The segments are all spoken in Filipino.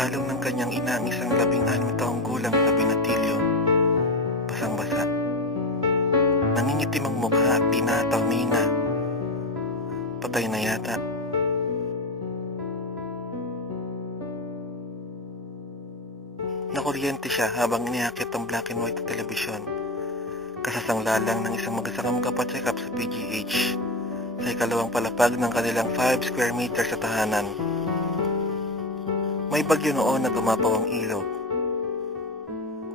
Kalong ng kanyang ina ang isang 16 taong gulang na binatilyo, basang-basa. Nangingitim ang mukha at di na ata huminga. Patay na yata. Nakuryente siya habang iniakit ang black and white na telebisyon. Kasasanglalang ng isang mag-asakang kapacheck-up sa PGH sa ikalawang palapag ng kanilang 5 square meters sa tahanan. May bagyo noon na gumapaw ang ilog.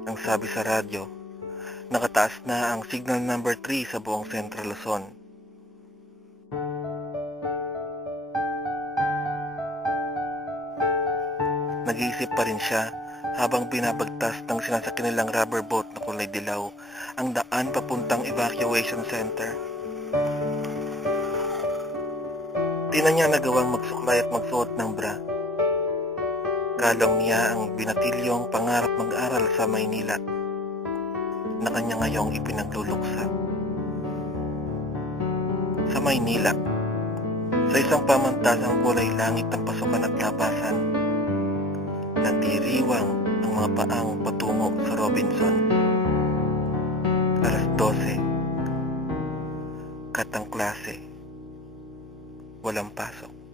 Ang sabi sa radyo, nakataas na ang signal number 3 sa buong Central Luzon. Nag-iisip pa rin siya habang binabagtas ng sinasakyan nilang rubber boat na kulay dilaw ang daan papuntang evacuation center. Di na niya nagawang magsuklay at magsuot ng bra. Kalong niya ang binatilyong pangarap mag-aral sa Maynila na kanya ngayong ipinagluluksa. Sa Maynila, sa isang pamantasang kulay langit ng pasukan at labasan, nandiriwang ang mga paang patungo sa Robinson. Alas 12, katang klase, walang pasok.